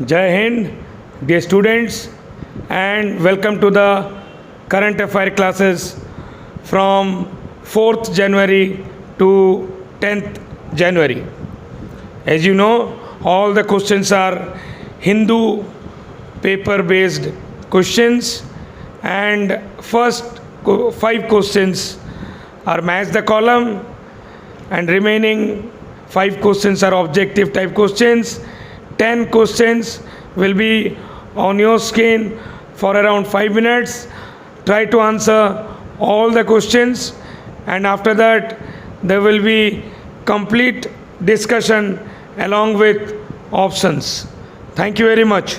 Jai Hind, dear students, and welcome to the current affair classes from 4th January to 10th January. As you know, all the questions are Hindu paper based questions, and first 5 questions are match the column, and remaining 5 questions are objective type questions. 10 questions will be on your screen for around 5 minutes. Try to answer all the questions, and after that there will be complete discussion along with options. Thank you very much.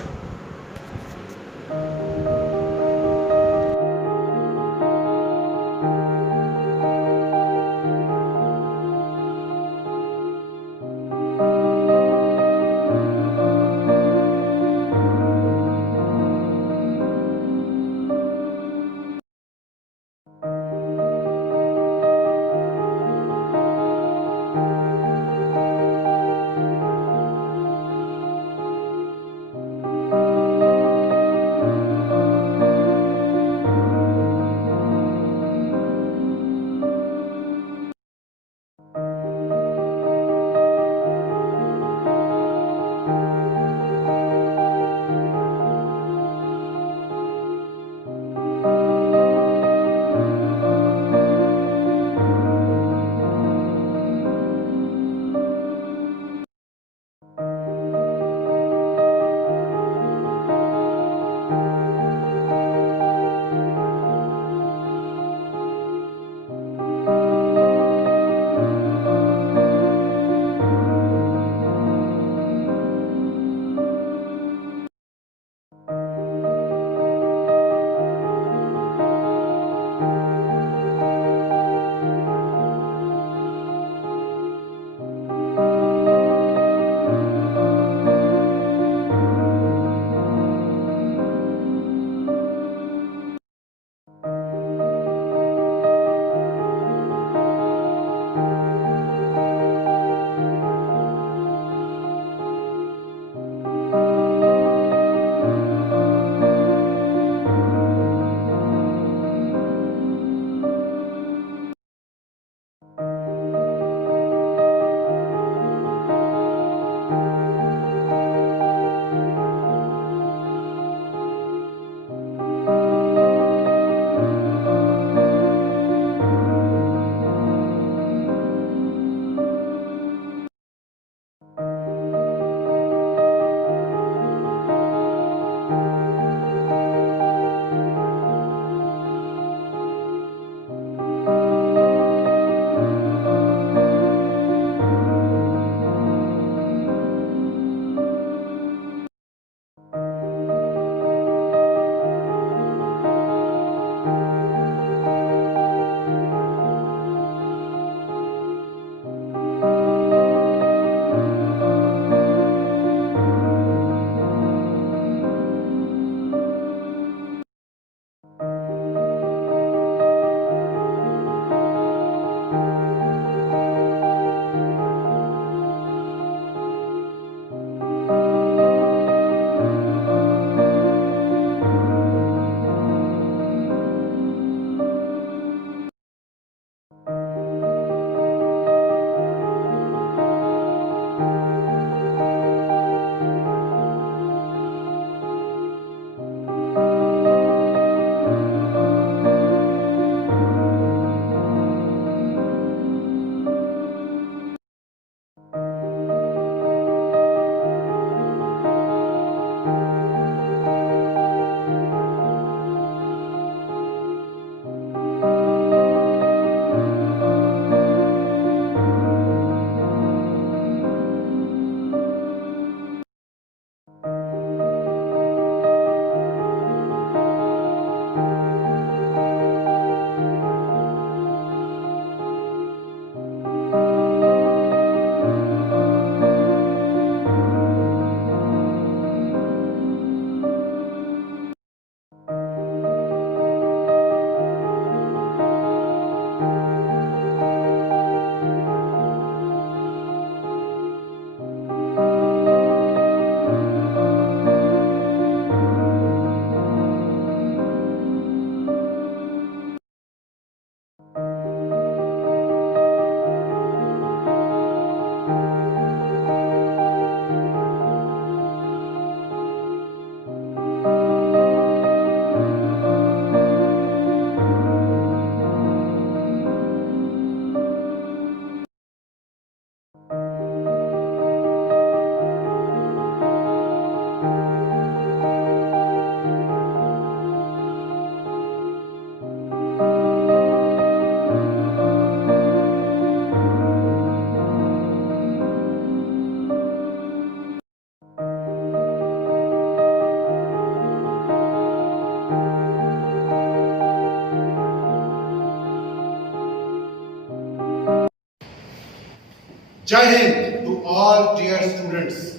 Jai Hind to all dear students.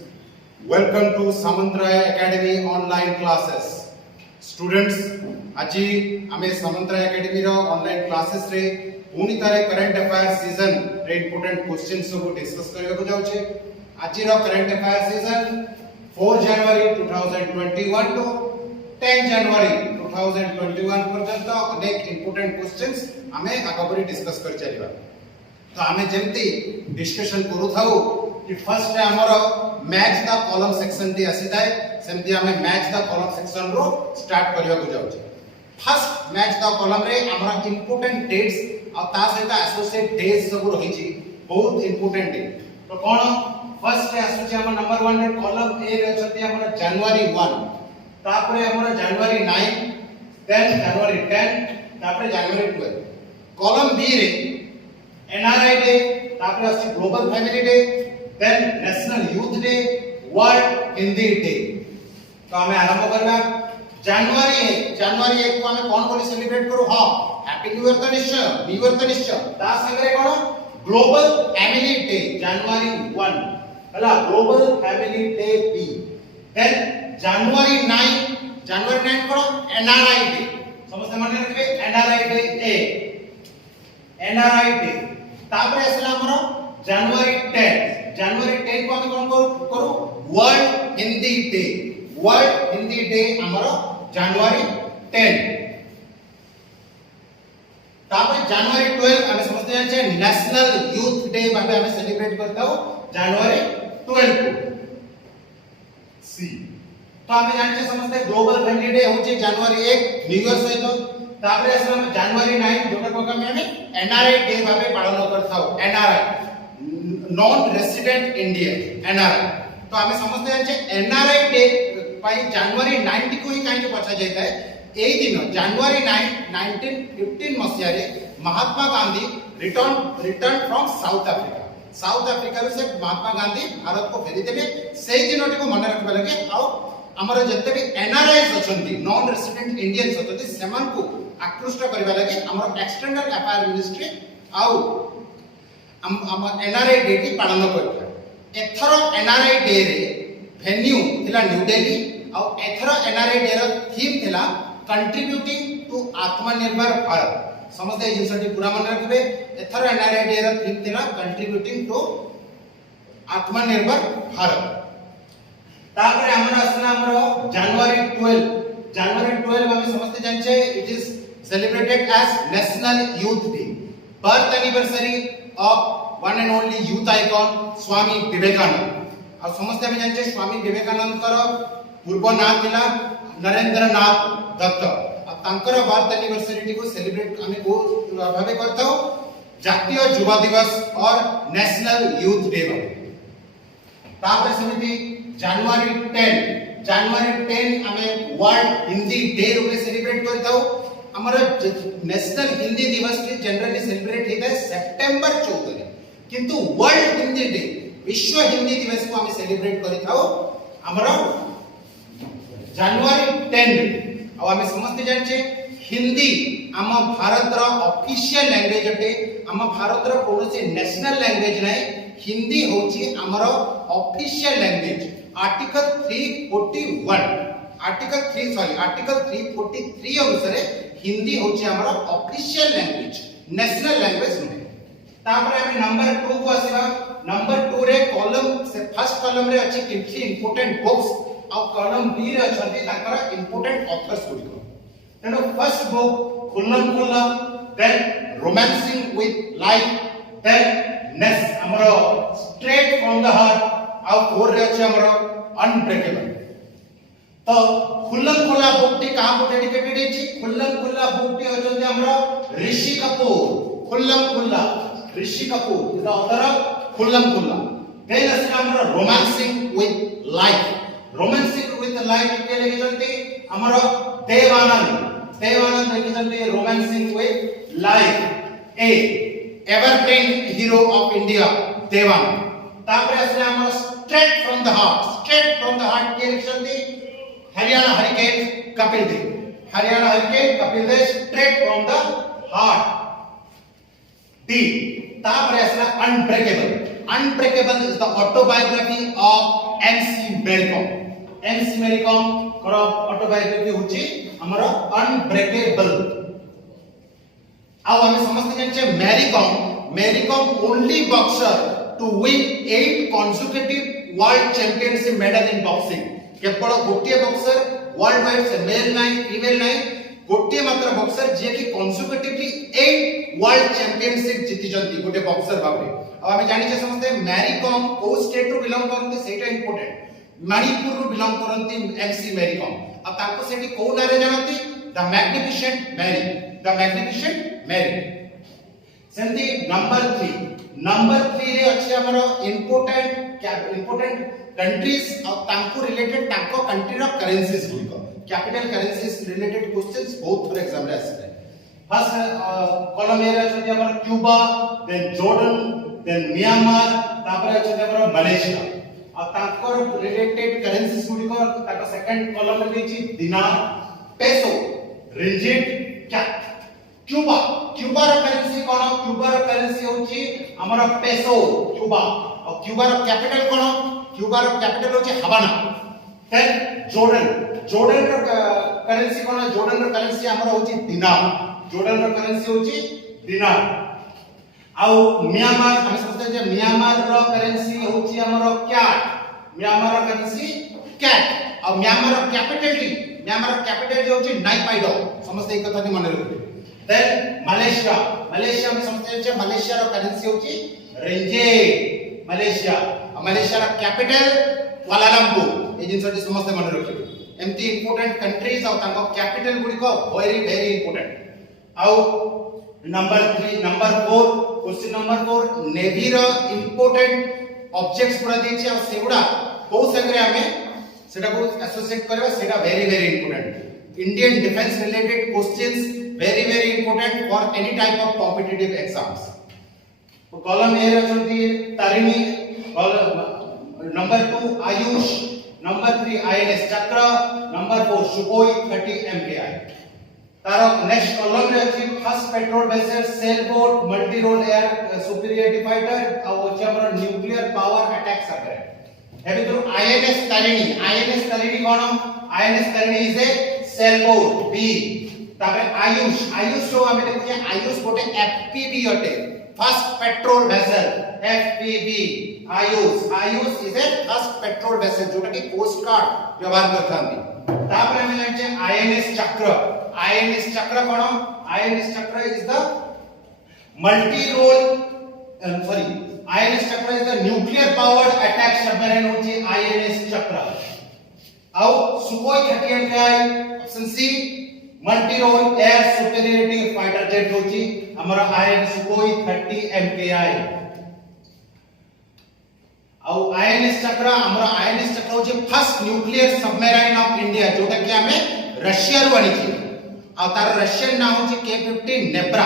Welcome to Samantraya Academy online classes. Students, আজি আমি Samantraya Academy रो online classes रे पुनी तारे current affairs season रे important questions सब discuss करबा को जाउछे. আজি रो current affairs season 4 January 2021 to 10 January 2021 पर्यंत अनेक important questions हमें आगबरी डिस्कस कर चलिबा. तो आमे जेमती डिस्कशन करू थाउ कि फर्स्ट रे हमरो मैच द कॉलम सेक्शन टी आसी थाए सेमती आमे मैच द कॉलम सेक्शन रो स्टार्ट करबा को जाउछे. फर्स्ट मैच द कॉलम रे हमरा इंपोर्टेंट डेट्स आ ता सहित एसोसिएट डेज सब रही छी बहुत इंपोर्टेंट डे. तो कोन फर्स्ट रे आसु छी हमर नंबर 1 रे कॉलम ए रे छथि हमर जनवरी 1 तापरे हमर जनवरी 9 देन जनवरी 10 तापरे जनवरी 12. कॉलम बी रे NRI डे तापरे अछि global family day then national youth day world Hindi day. तो हमें आरंभ करबा जनवरी 1 को हमें कोन बोली सेलिब्रेट करू. हां हैप्पी न्यू ईयर तो निश्चय न्यू ईयर तो निश्चय ता संगे कोन ग्लोबल फैमिली डे जनवरी 1 हला ग्लोबल फैमिली डे बी. देन जनवरी 9 कोन NRI डे समस्त माने रखबे NRI डे ए NRI डे. तापरे असला हमरो जनवरी 10 को हम कोन करू world Hindi day. World Hindi day हमरो जनवरी 10. तापरे जनवरी 12 हम समझते हैं जे नेशनल यूथ डे भाबे हम सेलिब्रेट करता हूं जनवरी 12 को. सी तो हम जानते समझते ग्लोबल फैमिली डे होचे जनवरी 1 न्यू ईयर सहित. तापरे असला हम जनवरी 9 जोटा को हम NRI डे भाबे पालन करता हूं. NRI non resident Indian NRI. तो हमें समझते हैं जे NRI डे पाई जनवरी 9 को ही काहे पछा जाता है. एई दिन जनवरी 9 1915 मसिया रे Mahatma Gandhi return from South Africa रे से महात्मा गांधी भारत को फेरी देले. सेई दिनटी को मन रखबा लगे आ हमर जत्ते भी NRIs अछंती नॉन रेसिडेंट इंडियंस अछंती सेमान को आकृष्ट करबा लगे हमर एक्सटर्नल अफेयर मिनिस्ट्री आउ हम NRI डे की पालन करथा. एथर NRI डे रे वेन्यू थिला न्यू दिल्ली आ एथर NRI डे रो थीम थिला कंट्रीब्यूटिंग टू आत्मनिर्भर भारत. समझते जिनसटी पूरा मन रखबे. एथर NRI डे रो थीम थिला कंट्रीब्यूटिंग टू आत्मनिर्भर भारत. तापरे हमरा असना हमरो जनवरी 12 हम समझते जानछे it is celebrated as National Youth Day. Birth anniversary of one and only youth icon Swami Vivekanand. अब समझते हम जानते स्वामी विवेकानंद कर पूर्व नाम मिला नरेंद्रनाथ दत्त. अब तांकर बर्थ एनिवर्सरी को सेलिब्रेट हमें को भाबे करता हूं जातीय युवा दिवस और नेशनल यूथ डे भाबे. तापर समिति जनवरी 10 हमें वर्ल्ड हिंदी डे रूपे सेलिब्रेट करता हूं. हमारा नेशनल हिंदी दिवस के जनरली सेलिब्रेट होता है सितंबर 14 रे किंतु वर्ल्ड हिंदी डे विश्व हिंदी दिवस को हम सेलिब्रेट करता हूं हमारा जनवरी 10 रे. अब हम समझते जानछे हिंदी हम भारत रो ऑफिशियल लैंग्वेज अटे. हम भारत रो कोनोसी नेशनल लैंग्वेज नै. हिंदी होची हमरो ऑफिशियल लैंग्वेज. आर्टिकल 343 अनुसार हिंदी होची हमरा ऑफिशियल लैंग्वेज नेशनल लैंग्वेज नुहे. तापर हम नंबर 2 को आसीबा. नंबर 2 रे कॉलम से फर्स्ट कॉलम रे अछि किछि इंपोर्टेंट बुक्स और कॉलम बी रे अछि ताकर इंपोर्टेंट ऑथर्स गुडी को. तेनो first book Khullam Khulla then romancing with life then नेस हमरो स्ट्रेट फ्रॉम द हार्ट और 4 रे अछि हमरो अनब्रेकेबल. तो खुल्लम खुल्ला बुक टी कहां को डेडिकेटेड है. खुल्लम खुल्ला बुक टी होचंते हमरो ऋषि Kapoor. Khullam Khulla Rishi Kapoor is the author of Khullam Khulla. Then असला हमरो रोमांसिंग विथ लाइफ के लिखिसंते हमरो देवानंद लिखिसंते romancing with life. A evergreen hero of India Devanand. तापर असला हमरो स्ट्रेट फ्रॉम द हार्ट के लिखिसंते Haryana hurricane Kapil Dev straight from the heart. डी तापर असला unbreakable Unbreakable is the autobiography of MC Mary Kom. MC Mary Kom कर autobiography होची हमरो Unbreakable. अब हमें समझते हैं कि Mary Kom only boxer to win 8 consecutive world championship medal in boxing. केवल गोटिए बॉक्सर वर्ल्ड वाइड से मेल नहीं फीमेल नहीं गोटिए मात्र बॉक्सर जे कि कॉन्सिक्यूटिवली 8 वर्ल्ड चैंपियनशिप जीति जंती गोटे बॉक्सर भाबरे अब हमें जानि जे समझते मैरी कॉम को स्टेट रो बिलोंग करते सेटा इंपोर्टेंट मणिपुर रो बिलोंग करते एमसी मैरी कॉम अब ताको सेठी को नारे जानती द मैग्निफिसेंट मैरी सेंती नंबर 3 रे अछि हमरो इंपोर्टेंट कंट्रीज और तांको रिलेटेड तांको कंट्री रो करेंसीज गुलिको कैपिटल करेंसीज रिलेटेड क्वेश्चंस बहुत फॉर एग्जांपल आसे फर्स्ट कॉलम ए रे अछि हमर Cuba then Jordan then Myanmar तापर अछि हमर मलेशिया और तांको रिलेटेड करेंसीज गुलिको ताको सेकंड कॉलम रे देछि दिनार पेसो रिंजिट कैट क्यूबा रो करेंसी कोन क्यूबा रो करेंसी होछि हमर पेसो क्यूबा और क्यूबा रो कैपिटल कोन क्यूबा रो कैपिटल होचे हवाना देन जॉर्डन रो करेंसी कोन जॉर्डन रो करेंसी हमर होची दिनार आउ म्यांमार हम समझते जे म्यांमार रो करेंसी होची हमर म्यांमार रो करेंसी कैट और म्यांमार रो कैपिटल जो होची नाइपाइडो समझते एक कथा मन रखते देन मलेशिया हम समझते जे मलेशिया रो करेंसी होची रिंजिट मलेशिया रा कैपिटल कुआलालंपुर ए जिनसटी समस्त मन रखिबे एमती इंपोर्टेंट कंट्रीज और ताको कैपिटल गुडी को वेरी इंपोर्टेंट आउ नंबर 4 क्वेश्चन नंबर 4 नेवी रो इंपोर्टेंट ऑब्जेक्ट्स पुरा देछि और सेगुडा को संगे हमें सेटा को एसोसिएट करबा सेटा very important Indian defence related questions very important for any type of competitive exams column A रचंती Tarini number 2 Ayush number 3 INS Chakra number 4 Sukhoi 30 MKI तारो नेक्स्ट कॉलम रे अछि first patrol vessel sail boat multi role air superiority fighter और अछि हमर nuclear power attack सकर हेबे तो आईएनएस तारिणी कोन INS Tarini is a sail boat बी ताबे आयुष रो हमें देखिए आयुष गोटे एफपीवी अटे first patrol vessel FPV Ayush is a first patrol vessel जोटा कि कोस्ट गार्ड व्यवहार करथांती तापर हम जानि आईएनएस चक्र कोन INS Chakra is the multi role INS Chakra is the nuclear powered attack submarine होची आईएनएस चक्र आउ Sukhoi 30 MKI option C multi role air superiority fighter jet होची हमरा आईएनएस सुखोई 30 एमकेआई आउ आईएनएस चक्र होची first nuclear submarine of India जोटा कि हमें Russia रो आनिची आ तार रशियन नाम होची K-50 नेब्रा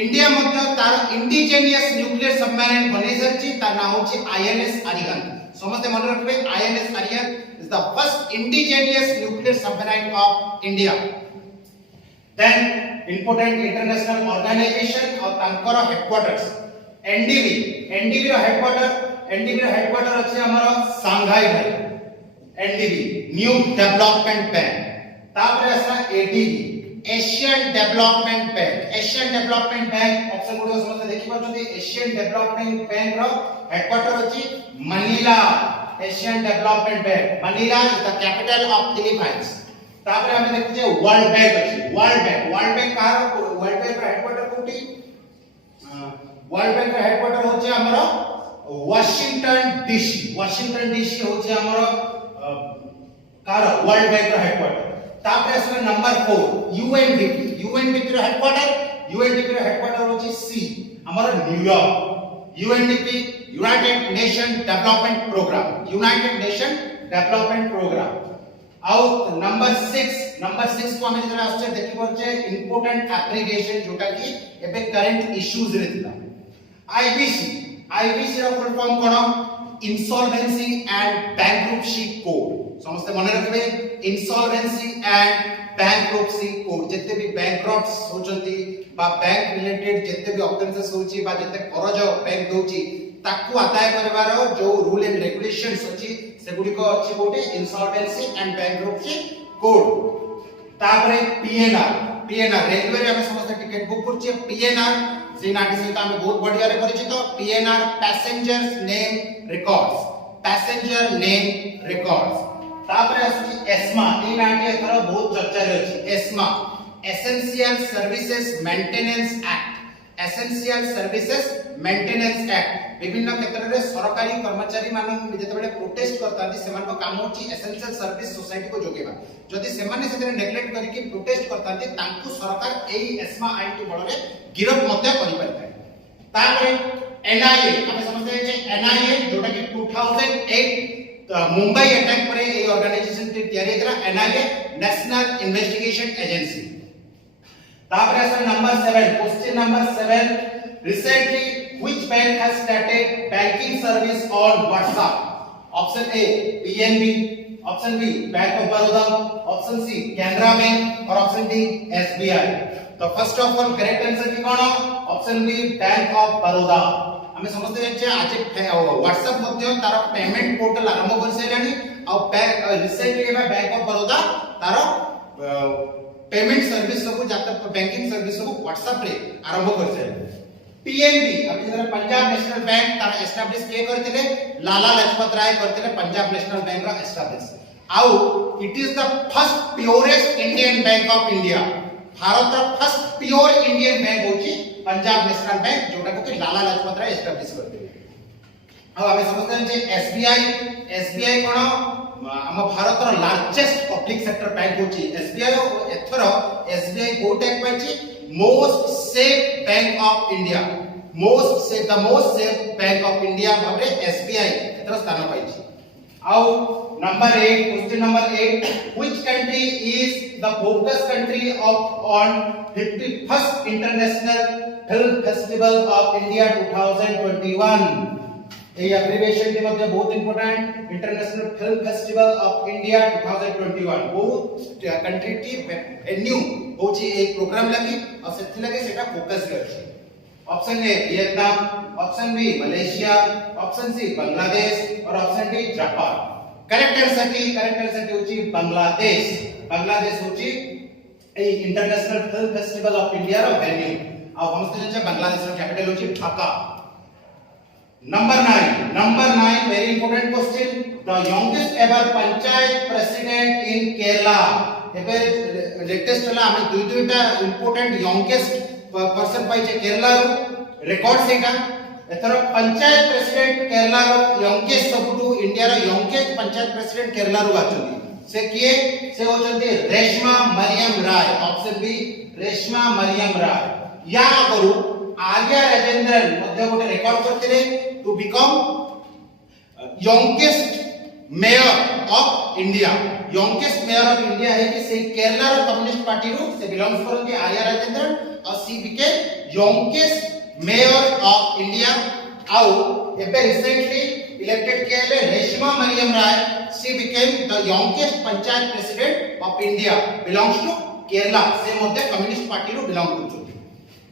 इंडिया मध्ये तार इंडिजिनियस न्यूक्लियर सबमरीन बनै सरची तार नाम होची आईएनएस अरिहंत समझते मन रखबे INS Arihant is the first indigenous nuclear submarine of India then important international organisation और तांकर हेडक्वार्टर्स एनडीबी रो हेडक्वार्टर अछि हमर सांघाई भाई एनडीबी न्यू डेवलपमेंट बैंक तापर असला ADB Asian development bank option good समझ देखि परछथि एशियन डेवलपमेंट बैंक रो हेडक्वार्टर अछि Manila Asian development bank Manila is the capital of Philippines तापर हम देखि जे वर्ल्ड बैंक अछि वर्ल्ड बैंक का वर्ल्ड बैंक रो हेडक्वार्टर कोठी वर्ल्ड बैंक रो हेडक्वार्टर होछि हमर वाशिंगटन डीसी होछि हमर कार वर्ल्ड बैंक रो हेडक्वार्टर तापर असले नंबर 4 यूएनडीपी रो हेडक्वार्टर होछि सी हमर New York UNDP united nation development programme आउ नंबर 6 को हम जरा आश्चर्य देखि परछे इंपोर्टेंट एप्लीकेशन जोटा कि एबे करंट इश्यूज रे दिला आईबीसी रो फुल फॉर्म कोन इंसॉल्वेंसी एंड बैंक्रप्सी कोड समस्त मन रखबे इंसॉल्वेंसी एंड बैंक्रप्सी कोड जते भी बैंक्रप्ट्स होचंती बा बैंक रिलेटेड जते भी ऑफेंसेस होची बा जते करज बैंक दोची ताकू आदाय करबार जो रूल एंड रेगुलेशंस अछि से गुडी को अछि कोटे इंसॉल्वेंसी एंड बैंक्रप्सी कोड तापरे पीएनआर रेलवे रे हम समस्त टिकट बुक करछि पीएनआर जे नाटी सहित हम बहुत बढ़िया रे परिचित पीएनआर पैसेंजर्स नेम रिकॉर्ड्स तापरे अछि एस्मा ई नाटी एथरो बहुत चर्चा रे अछि ESMA essential services maintenance act विभिन्न क्षेत्र रे सरकारी कर्मचारी मान जेते बेले प्रोटेस्ट करतांती सेमान को काम होची एसेंशियल सर्विस सोसाइटी को जोगेबा जदि सेमाने सेते नेग्लेक्ट करिकि प्रोटेस्ट करतांती तांकु सरकार एई एस्मा आईन के बळ रे गिरफ मध्य करि परथाय तापरे एनआईए हम समझते हैं जे एनआईए जोटा कि 2008 मुंबई अटैक पर ए ऑर्गेनाइजेशन के तैयारी करा एनआईए नेशनल इन्वेस्टिगेशन एजेंसी तापरे sir number 7 question number 7 recently which bank has started banking service on WhatsApp option A PNB option B Bank of Baroda option C Canara Bank or option D SBI तो first of all correct answer की कोन option B Bank of Baroda हमें समझते हैं जे आज WhatsApp मध्ये तार payment portal आरंभ कर सैलानी आ रिसेंटली एबा बैंक ऑफ बड़ौदा तार पेमेंट सर्विस सब जाता बैंकिंग सर्विस सब WhatsApp रे आरंभ कर सैलानी पीएनबी अभी जरा पंजाब नेशनल बैंक तार एस्टैब्लिश के करथिले लाला लजपत राय करथिले पंजाब नेशनल बैंक रा एस्टैब्लिश आउ it is the first purest Indian bank of India Bharat रा फर्स्ट प्योर इंडियन बैंक होची पंजाब नेशनल बैंक जोटा को लाला लजपत राय एस्टैब्लिश करथिले आ हमें समझते हैं जे एसबीआई कोन हम भारत रा लार्जेस्ट पब्लिक सेक्टर बैंक होची एसबीआई एथरो एसबीआई गो टैग पाची most safe bank of India the most safe bank of India भाबरे SBI एतर स्थान पाइछि आउ number 8 question number 8 which country is the focus country on 51st International Film Festival of India 2021 A abbreviation के मध्ये बहुत important international film festival of India 2021 बहुत country T venue होची एक programme लगी और सेथि लगे सेटा फोकस करछि option A Vietnam option B Malaysia option C Bangladesh और option D Japan correct answer होची बांग्लादेश होची ए international film festival of India रो वेन्यू और हम समझते बांग्लादेश रो कैपिटल होची Dhaka Number 9 very important question the youngest ever panchayat president in Kerala एबे लेटेस्ट हला हम दुईटा इंपोर्टेंट youngest पर्सन पाइ जे केरला रो रिकॉर्ड सेटा एथर पंचायत प्रेसिडेंट केरला रो youngest सबटू इंडिया रो youngest पंचायत प्रेसिडेंट केरला रो आछन से किए से होचंती रेशमा मरियम राय ऑप्शन बी रेशमा मरियम राय या करू आर्या राजेंद्रन मध्ये गोटे रिकॉर्ड करथिले to become youngest mayor of India है कि से केरला रो कम्युनिस्ट पार्टी रो से बिलोंग्स करथि आर्या राजेंद्रन और she became youngest mayor of India आउ एबे रिसेंटली इलेक्टेड केले Reshma Mariam Roy she became the youngest panchayat president of India belongs to Kerala से मध्ये कम्युनिस्ट पार्टी रो बिलोंग करथि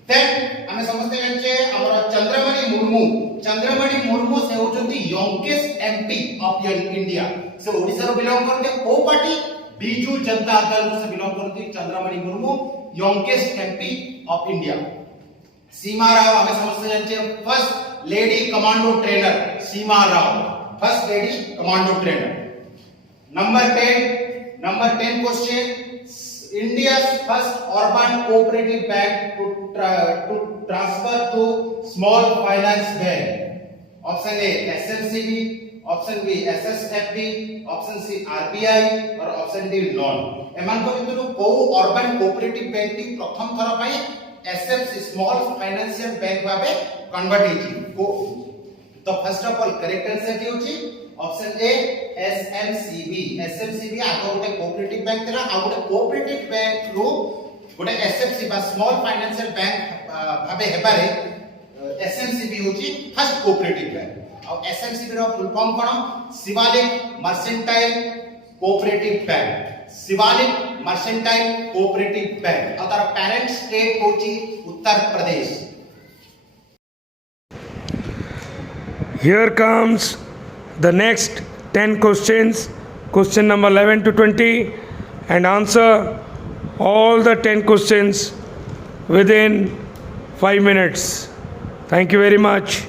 देन हमें समझते हैं जे हमरा चंद्रमणि मुर्मू से होचंती youngest MP ऑफ इंडिया से ओडिसा रो बिलोंग करते को पार्टी बीजू जनता दल से बिलोंग करती Chandramani Murmu youngest MP of India Seema Rao हमें समझते हैं जे first lady commando trainer Seema Rao first lady commando trainer number 10 question India's first urban cooperative bank to transfer to small finance bank. Option A SMCB, option B SSFB, option C RBI और option D loan. एमान को बितु को urban cooperative bank T प्रथम थर पई SFC small financial bank भाबे convert हेची को तो first of all correct answer की होची ऑप्शन ए SMCB आगो गोटे कोऑपरेटिव बैंक थिला आ गोटे कोऑपरेटिव बैंक रो गोटे SFC बा small financial bank भाबे Hebare SMCB होची फर्स्ट कोऑपरेटिव बैंक और SMCB रो फुल फॉर्म कोन शिवालिक मर्केंटाइल कोऑपरेटिव बैंक और तार पेरेंट स्टेट होची Uttar Pradesh Here comes the next 10 questions, question number 11 to 20, and answer all the 10 questions within 5 minutes. Thank you very much.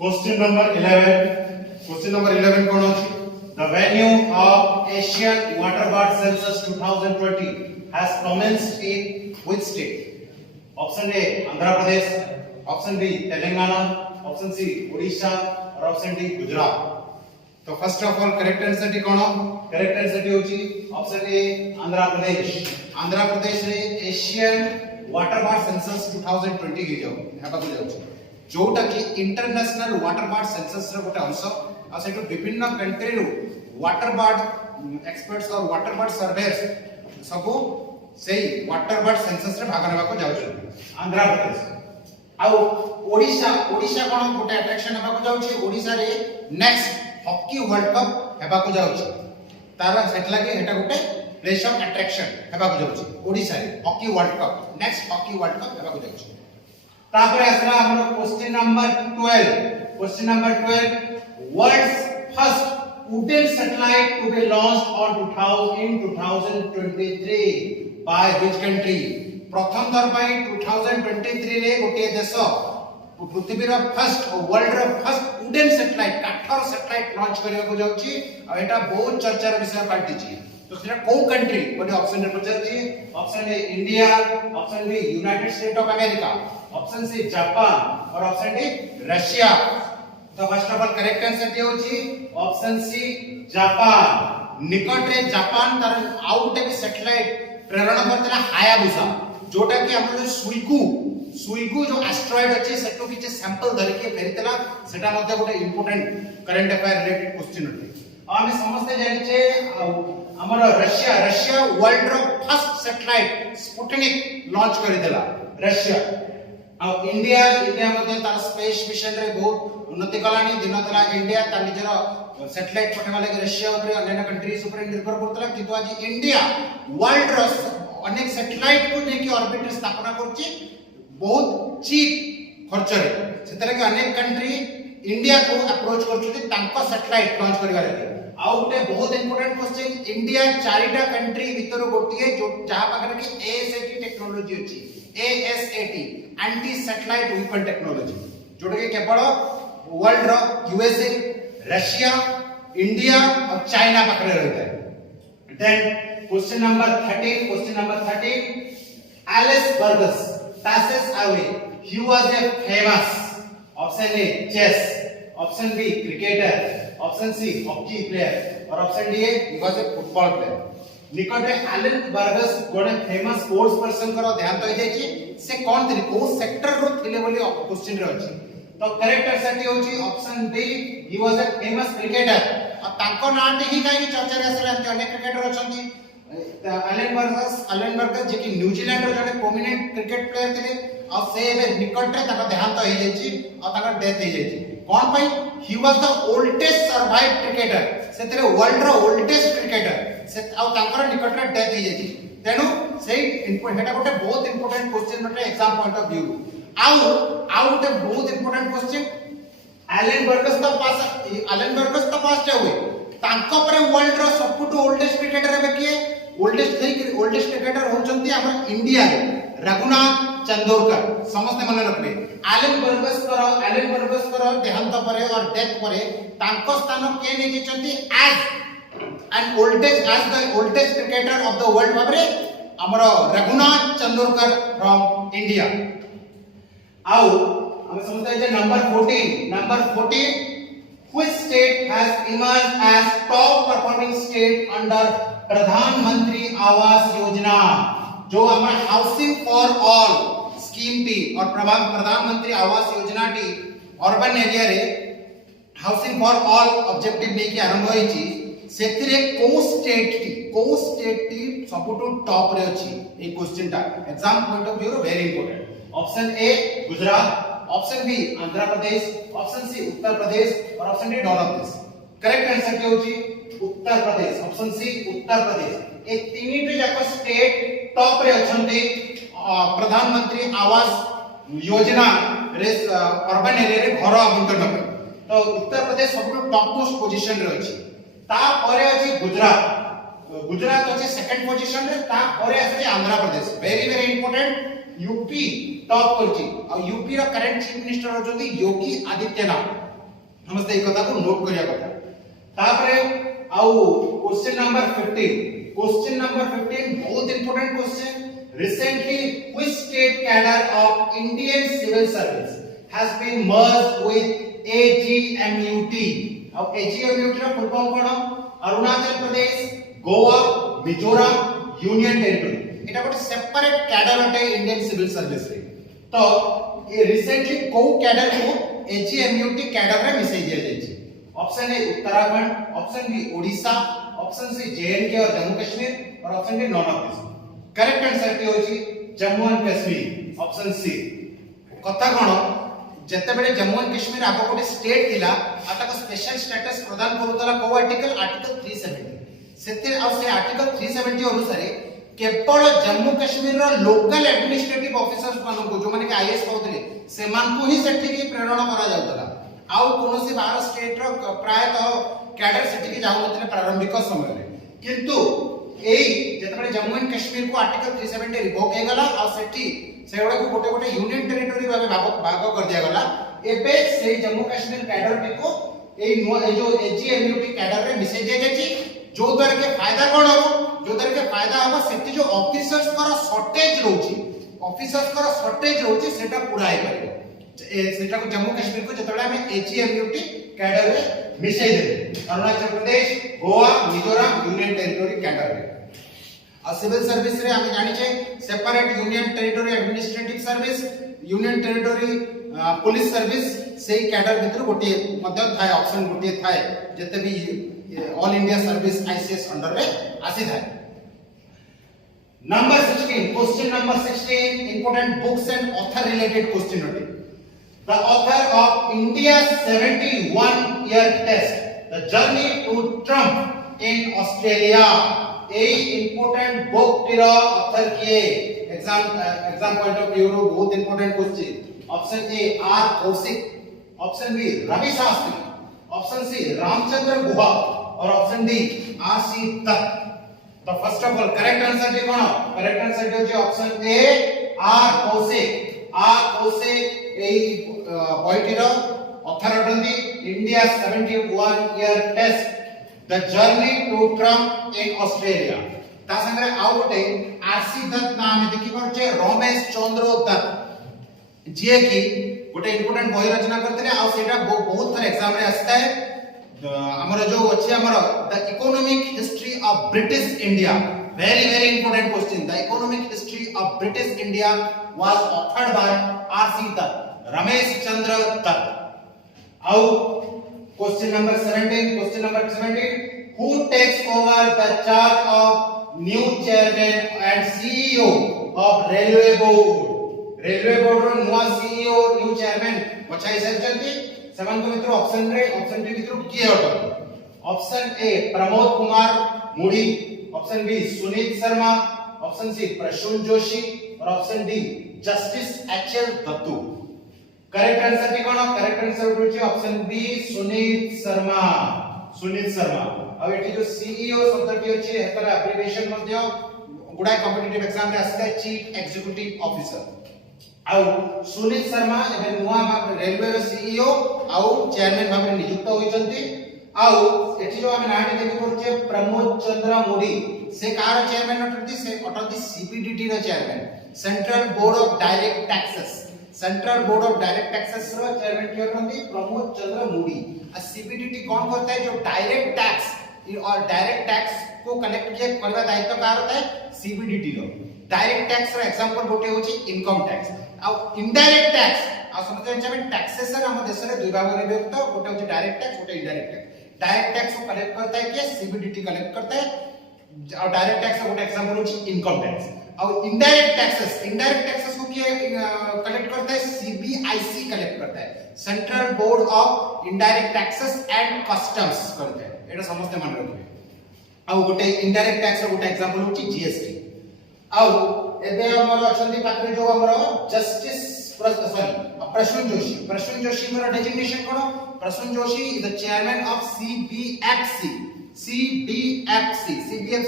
Question number 11. Question number 11 कौन अछि? The venue of Asian Waterbird Census 2020 has commenced in which state? Option A Andhra Pradesh, option B Telangana, option C Odisha और option D Gujarat. तो first of all correct answer टी कोन? Correct answer टी होची option A Andhra Pradesh. Andhra Pradesh रे Asian waterbird census 2020 ही जाऊ हेबा को जाऊ जोटा कि इंटरनेशनल वाटरबर्ड सेंसस रे गोटे अंश आ सेटु विभिन्न कंट्री रो वाटरबर्ड एक्सपर्ट्स और वाटरबर्ड सर्वेयर्स सब सेही वाटरबर्ड सेंसस रे भाग नेबा को जाऊ आंध्र प्रदेश. आ ओडिशा ओडिशा कोन गोटे अट्रैक्शन हेबा को जाऊ ओडिशा रे नेक्स्ट हॉकी वर्ल्ड कप हेबा को जाउची तारा सेट लागे हेटा गोटे प्लेस ऑफ अट्रैक्शन हेबा को जाउची ओडिसा रे hockey world cup next hockey world cup हेबा को जाउची. तापर आसला हमरो question number 12. Question number 12 world's first wooden satellite to be launched on 2023 by which country? प्रथम दर पाई 2023 रे गोटे देश पृथ्वी रो फर्स्ट वर्ल्ड रो फर्स्ट वुडन सैटेलाइट काठर सैटेलाइट लॉन्च करबा को जाउची आ एटा बहुत चर्चार विषय पार्टी छी. तो सेटा को कंट्री कोने ऑप्शन रे पचर छी? Option A India, option B United States of America, option C Japan और ऑप्शन डी रशिया. तो first of all correct answer टी होची ऑप्शन सी जापान. निकट रे जापान तार आउट एक सैटेलाइट प्रेरण करतला हायाबुसा जोटा कि हमर सुइगु जो एस्ट्रॉइड अछि सेटो किछ सैंपल धरि के फेरितला सेटा मध्ये गोटे important current affair related question अछि. हम समझते जानि छे हमर रशिया वर्ल्ड रो फर्स्ट सैटेलाइट स्पुटनिक लॉन्च करि देला रशिया. आ इंडिया मध्ये तार स्पेस मिशन रे बहुत उन्नति कलानी दिन तला इंडिया ता निजर सैटेलाइट पठेबा लागि रशिया ऊपर अन्य कंट्रीज ऊपर निर्भर करतला किंतु आज इंडिया वर्ल्ड रो अनेक सैटेलाइट को नेकी ऑर्बिट रे स्थापना करछि बहुत चीप खर्च रे सेतरे के अनेक कंट्री इंडिया को अप्रोच करछथि तांको सैटेलाइट लॉन्च करबा रे. आ उटे बहुत इंपोर्टेंट क्वेश्चन इंडिया चारिटा कंट्री भीतर गोटिए जो जहां पाकर कि एएसएटी टेक्नोलॉजी अछि. ASAT anti satellite weapon technology जोटा कि केवल वर्ल्ड रो यूएसए, रशिया, इंडिया और चाइना पाकर रहता है. Then question number 13 Ellis Burgess passes away. He was a famous option A chess, option B cricketer, option C hockey player और option D he was a football player. निकट रे Elon Burgess गोटे famous sports person करो ध्यान तो जाय छी से कोन थिले को सेक्टर रो थिले बोली क्वेश्चन रे अछि. तो करेक्ट आंसर टी होची option B he was a famous cricketer. आ ताको नाटी ही काई चर्चा रे असले अनेक क्रिकेटर अछंती. एलन बर्गस जे कि न्यूजीलैंड रो जने प्रोमिनेंट क्रिकेट प्लेयर थिले आ से बे निकट रे ताको देहांत हो जाय छी आ ताको डेथ हो जाय छी. कोन पई? He was the oldest survived cricketer. सेतरे वर्ल्ड रो ओल्डेस्ट क्रिकेटर से आ ताकर निकट रे डेथ हो जाय छी. तेनु सेही हेटा गोटे बहुत इंपोर्टेंट क्वेश्चन बटे एग्जाम पॉइंट ऑफ व्यू. आउ गोटे बहुत इंपोर्टेंट क्वेश्चन एलन बर्गस तो पास हुए तांको परे वर्ल्ड रो सबटू ओल्डेस्ट क्रिकेटर हेबे किए? ओल्डेस्ट क्रिकेटर होचंती हमर इंडिया रे रघुनाथ चंदोरकर. समस्त मन रखबे एलन बर्गस करो देहांत परे और डेथ परे तांको स्थान के ने जेचंती as the oldest cricketer of the world भाबरे हमर रघुनाथ चंदोरकर फ्रॉम इंडिया. आओ हम समझते हैं number 14 which state has emerged as top performing state under प्रधानमंत्री आवास योजना. जो हमारा हाउसिंग फॉर ऑल स्कीम थी और प्रधानमंत्री Awas Yojana T urban area रे हाउसिंग फॉर ऑल ऑब्जेक्टिव ने की आरंभ होई छी सेतिरे को स्टेट टी सबटू टॉप रे अछि. ए क्वेश्चन टा एग्जाम पॉइंट ऑफ व्यू रो very important. Option A Gujarat, option B Andhra Pradesh, option C Uttar Pradesh और option D none of this. Correct answer के होची उत्तर प्रदेश. ऑप्शन सी उत्तर प्रदेश. ए तीनटी जाक स्टेट टॉप रे अछंती प्रधानमंत्री आवास योजना रे अर्बन एरिया रे घर आवंटन पे. तो Uttar Pradesh सबटू top most position रे अछि. ता परे अछि गुजरात अछि सेकंड पोजीशन रे. ता परे अछि Andhra Pradesh. Very very important. UP top करछि और यूपी रो करंट चीफ मिनिस्टर होचंती योगी आदित्यनाथ. समस्त एक कथा को नोट करिया कथा तापरे आउ क्वेश्चन नंबर 15 बहुत important question recently which state cadre of Indian civil service has been merged with AGMUT अब AGMUT रा फुल फॉर्म कोन अरुणाचल प्रदेश गोवा मिजोरम यूनियन टेरिटरी एटा गोटे सेपरेट कैडर अटे इंडियन सिविल सर्विस रे तो ये रिसेंटली को कैडर को AGMUT कैडर रे मिसै दिया जायछि option A Uttarakhand option B Odisha option C JNK और जम्मू कश्मीर और option D none of this correct answer की होची Jammu and Kashmir option C कथा कोन जते बेले जम्मू एंड कश्मीर आगो गोटे स्टेट थिला आता को स्पेशल स्टेटस प्रदान करूतला को आर्टिकल 370 सेते आ से आर्टिकल 370 अनुसार केवल जम्मू कश्मीर रो लोकल एडमिनिस्ट्रेटिव ऑफिसर्स मानको जो माने के आईएएस पाउतले से मानको ही सेठी की प्रेरणा करा जाउतला आउ कोनोसी बाहर स्टेट रो प्राय तो कैडर सेठी की जाउतले प्रारंभिक समय रे किंतु एई जेतबे जम्मू एंड कश्मीर को आर्टिकल 370 रिवोक हे गला आ सेठी सेगुडा को गोटे गोटे यूनियन टेरिटरी भाबे भाग कर दिया गला एबे से जम्मू कश्मीर कैडर टी को ए जो AGMUT कैडर रे मिसै दे जेछि जो दर के फायदा कोन हो जो दर के फायदा हो सेठी जो ऑफिसर्स कर शॉर्टेज रहउछि ऑफिसर्स कर शॉर्टेज रहउछि सेटा पूरा हे परबो सेटा को जम्मू कश्मीर को जेतबे हम AGMUT कैडर रे मिसै दे Arunachal Pradesh Goa Mizoram union territory cadre रे आ सिविल सर्विस रे हम जानि छे separate union territory administrative service union territory police service से कैडर भीतर गोटे मध्य थाय ऑप्शन गोटे थाय जते भी all India service ICS under रे आसी थाय number 16 question number 16 important books and author related question होते the author of India's 71 year test the journey to Trump in Australia a important book टिरो ऑथर किए एग्जाम पॉइंट ऑफ व्यू रो बहुत important question option A R Kaushik option B Ravi Shastri option C Ramchandra Guha और option D R C Dutt तो first of all correct answer टी कोन correct answer टी option A R Kaushik एई पॉइंट रो ऑथर अटंदी India 71 year test the journey to trump in Australia ता संगे आउ गोटे आरसी दत्त नाम देखि परछे रमेश चंद्र दत्त जे की गोटे इंपोर्टेंट बही रचना करथले आ सेटा बहुत थर एग्जाम रे आस्ता है हमर जो अछि हमर the economic history of British India very important question the economic history of British India was authored by RC Dutt Ramesh Chandra Dutt आउ question number 17 who takes over the charge of new chairman and CEO of railway board रो नुवा CEO new chairman बछाई सरचंती समान को मित्रों option D मित्रों किए हटो option A Pramod Kumar Mudi option B Sunit Sharma option C Prasoon Joshi और option D justice HL Dattu correct answer टी कोन करेक्ट आंसर होची ऑप्शन बी सुनीत शर्मा अब एठी जो सीईओ शब्द टी अछि हेतर एब्रिविएशन मध्ये गुडा कॉम्पिटिटिव एग्जाम रे आस्ता चीफ एग्जीक्यूटिव ऑफिसर आउ सुनीत शर्मा एबे नुवा रेलवे रो सीईओ आउ चेयरमैन भाबे नियुक्त होइचंती आउ एठी जो हम नाटी देखि परछे प्रमोद चंद्र मोदी से कार चेयरमैन अटंती से अटंती सीबीडीटी रो chairman central board of direct taxes रो चेयरमैन के अटंती प्रमोद चंद्र मोदी आ सीबीडीटी कौन करता है जो डायरेक्ट टैक्स को कलेक्ट किया करबा दायित्व कार होता है सीबीडीटी रो डायरेक्ट टैक्स रो एग्जांपल गोटे होची इनकम टैक्स आ इनडायरेक्ट टैक्स आ समझते हैं जब टैक्सेशन हम देश रे दुई भाग में विभक्त गोटे होची डायरेक्ट टैक्स गोटे इनडायरेक्ट टैक्स डायरेक्ट टैक्स को कलेक्ट करता है कि सीबीडीटी कलेक्ट करता है और डायरेक्ट टैक्स का गोटे एग्जांपल होची इनकम टैक्स और इनडायरेक्ट टैक्सेस को कलेक्ट करता है सीबीआईसी कलेक्ट करता है central board of indirect taxes and customs करता है एटा समस्त मन रखिबे आ गोटे इनडायरेक्ट टैक्स रो गोटे एग्जांपल होची जीएसटी आ एबे हमर अछंती पात्र जो हमर जस्टिस प्रसून जोशी मेरा डेजिग्नेशन कोन Prasoon Joshi is the chairman of CBFC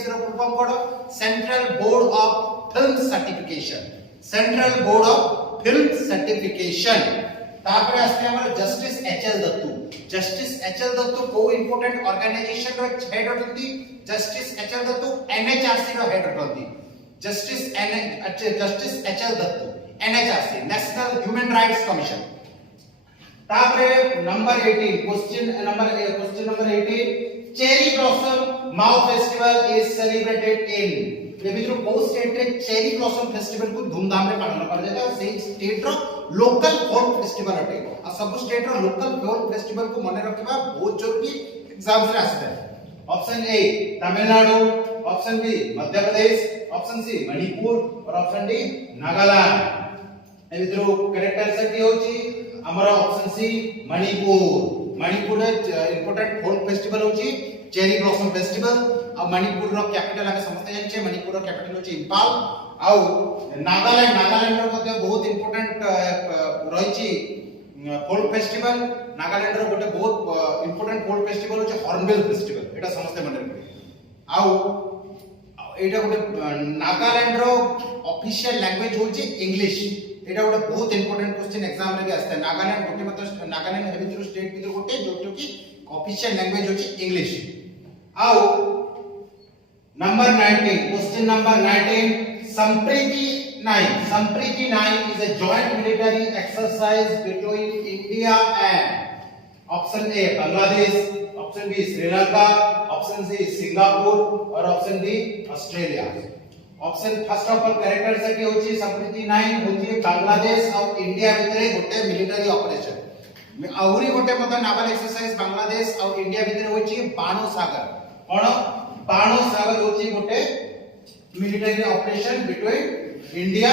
रो फुल फॉर्म कोन central board of film certification तापर आस्ते हमर justice HL Dattu justice HL Dattu को इंपोर्टेंट ऑर्गेनाइजेशन रो हेड होतंती जस्टिस एचएल दत्तू एनएचआरसी रो हेड होतंती justice HL Dattu NHRC national human rights commission तापरे number 18 question number 18 cherry blossom माउ फेस्टिवल इज सेलिब्रेटेड इन ये भी जो को स्टेट रे चेरी ब्लॉसम फेस्टिवल को धूमधाम रे पालन कर जाता है से स्टेट रो लोकल फोक फेस्टिवल अटे आ सब स्टेट रो लोकल फोक फेस्टिवल को माने रखबा बहुत जरूरी एग्जाम्स रे आसे option A Tamil Nadu option B Madhya Pradesh option C Manipur और ऑप्शन डी नागालैंड ए विद्रो करेक्ट आंसर की होची हमर option C Manipur important folk festival होची चेरी ब्लॉसम फेस्टिवल आ मणिपुर रो कैपिटल आमे समझते जानिछे मणिपुर रो कैपिटल होची इंफाल आउ नागालैंड रो मध्ये बहुत इंपोर्टेंट रहिछि फोक फेस्टिवल नागालैंड रो गोटे बहुत इंपोर्टेंट फोक फेस्टिवल होची हॉर्नबिल फेस्टिवल एटा समझते मन रखबे आउ एटा गोटे नागालैंड रो ऑफिशियल लैंग्वेज होची इंग्लिश एटा गोटे बहुत इंपोर्टेंट क्वेश्चन एग्जाम रे भी आस्ते नागालैंड गोटे मतलब नागालैंड हेबिथ्रु स्टेट भी गोटे जोटो की ऑफिशियल लैंग्वेज होची इंग्लिश आउ number 19 question number 19 Sampriti 9 is a joint military exercise between India and option A Bangladesh, option B Sri Lanka, option C Singapore और option D Australia. Option first of all correct answer की होची संप्रीति 9 होची बांग्लादेश और India भितरे गोटे military operation आउरी गोटे मतलब नावल एक्सरसाइज बांग्लादेश और इंडिया भितरे होची बाणो सागर कोन बाणो सागर होची गोटे military operation between India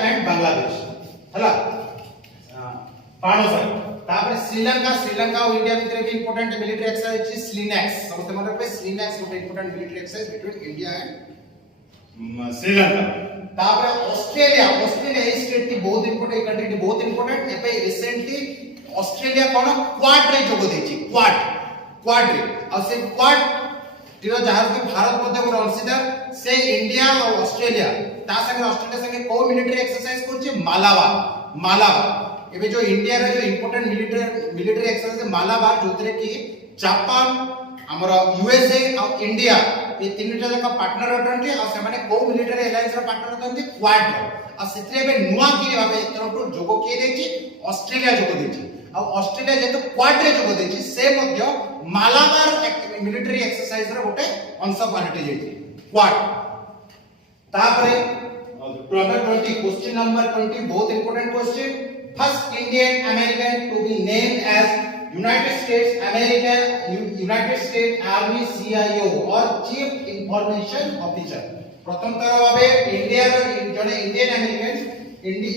and Bangladesh हला बाणो सागर तापर श्रीलंका और इंडिया भितर भी इंपोर्टेंट मिलिटरी एक्सरसाइज अछि स्लिनेक्स सबसे मन रखबे स्लिनेक्स गोटे important military exercise between India and Sri Lanka तापर ऑस्ट्रेलिया इस स्टेट की बहुत इंपोर्टेंट कंट्री की बहुत इंपोर्टेंट एपे रिसेंटली ऑस्ट्रेलिया कोन क्वाड रे जोग देछि क्वाड रे और से क्वाड टिरो जहाज के भारत मध्ये गोटे अंशीदार से इंडिया और ऑस्ट्रेलिया ता संगे ऑस्ट्रेलिया संगे को मिलिटरी एक्सरसाइज करछि मालाबार एबे जो इंडिया रे जो इंपोर्टेंट मिलिटरी एक्सरसाइज मालाबार जोतरे की जापान हमर यूएसए और इंडिया ये तीनटा जका पार्टनर अटंती आ से माने को मिलिटरी अलायंस रो पार्टनर अटंती क्वाड आ सेत्रे बे नुवा की भाबे एतरटो जोगो के देछि ऑस्ट्रेलिया जोगो देछि आ ऑस्ट्रेलिया जेतो क्वाड रे जोगो देछि से मध्ये मालाबार मिलिटरी एक्सरसाइज रो गोटे अंश पार्टी जेछि क्वाड तापरे नंबर 20 क्वेश्चन नंबर 20 बहुत important question first Indian American to be named as United States Army CIO or Chief Information Officer प्रथम तरह भाबे इंडिया रो जने इंडियन अमेरिकन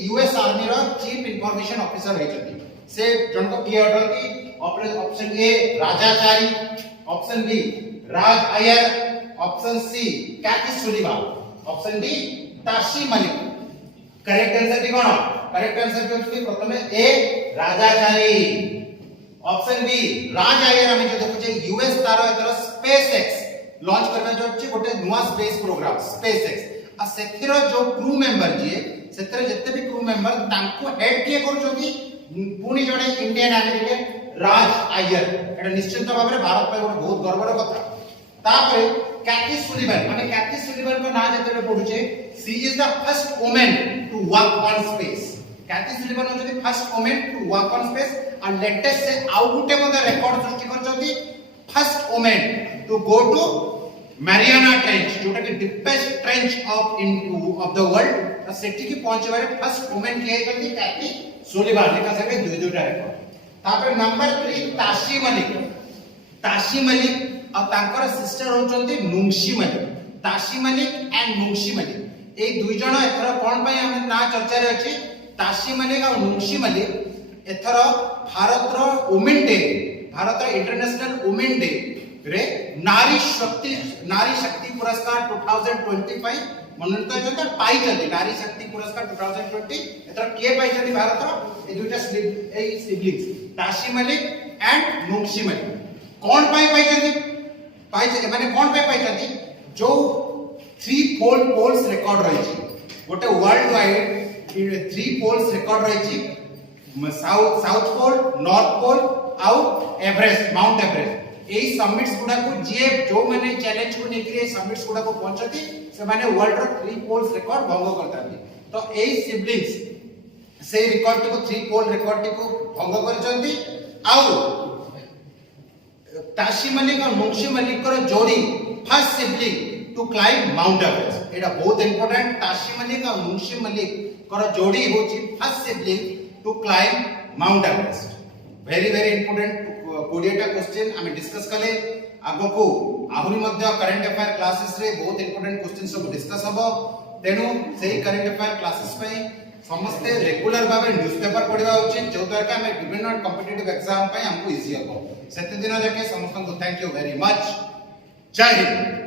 यूएस आर्मी रो चीफ इंफॉर्मेशन ऑफिसर होइछथि से जनको किए अटलती option A Raja Chari option B Raj Iyer option C Kathy Sullivan option D Tashi Malik correct answer की कोन करेक्ट आंसर जो होची प्रथमे A Raja Chari option B Raj Iyer हम जो देखु जे यूएस तारो एतर स्पेस एक्स लॉन्च करबा जो होची गोटे नुवा स्पेस प्रोग्राम स्पेस एक्स आ सेथिरो जो क्रू मेंबर जे सेथरे जत्ते भी क्रू मेंबर तांको हेड किए करछोती पुनी जणे इंडियन अमेरिकन राज अय्यर एटा निश्चित भाबरे भारत पे गोटे बहुत गर्वर कथा तापरे कैथी सुलिवान माने कैथी सुलिवान को ना जते पढुचे she is the first woman to work on space Kathy Sullivan होती first woman to work on space and latest से आउ गुटे मते रिकॉर्ड सृष्टि करछथि first woman to go to Mariana trench जोटा कि deepest trench of the world सेठी की पहुंचबारे फर्स्ट वुमन के हेतु कैथी सुलिवान लेका संगे दुईटा रिकॉर्ड तापर नंबर 3 ताशी मलिक और तांकर सिस्टर होचंती नुंगशी मलिक ताशी मलिक एंड नुंगशी मलिक ए दुई जण एथर कोन पय हम ना चर्चा रे अछि ताशी मलिक और नुंगशी मलिक एथर भारत रो वुमेन डे भारत रो इंटरनेशनल वुमेन डे रे नारी शक्ति पुरस्कार 2025 मनोनीत होते पाई चली नारी शक्ति पुरस्कार 2020 एथर के पाई चली भारत रो ए दुईटा सिबलिंग्स ताशी मलिक एंड नुंगशी मलिक कोन पाई चली माने कोन पाई चली जो 3 पोल्स रिकॉर्ड रही छी गोटे वर्ल्ड वाइड 3 पोल्स रिकॉर्ड रही छी साउथ पोल नॉर्थ पोल आउ एवरेस्ट माउंट एवरेस्ट एई समिट्स गुडा को जे जो माने चैलेंज को नेकरी ए समिट्स गुडा को पहुंचती से माने वर्ल्ड रो 3 पोल्स रिकॉर्ड भंग करतांती तो एई सिबलिंग्स से रिकॉर्ड को 3 पोल रिकॉर्ड को भंग करचंती आउ ताशी मलिक और मुंशी मलिक को जोड़ी first sibling to climb Mount Everest एटा बहुत इंपोर्टेंट ताशी मलिक और मुंशी मलिक को जोड़ी होची first sibling to climb Mount Everest very very important 20 टा क्वेश्चन हमें डिस्कस कले आगो को आहुरी मध्य करंट अफेयर क्लासेस रे बहुत इंपोर्टेंट क्वेश्चन सब डिस्कस हबो तेनु सेही करंट अफेयर क्लासेस पई समस्ते रेगुलर भाबे न्यूज़पेपर पढिबा उचित जो द्वारा कि हमें विभिन्न कॉम्पिटिटिव एग्जाम पई हमको इजी हबो सेते दिन जाके समस्त को थैंक यू वेरी मच जय हिंद।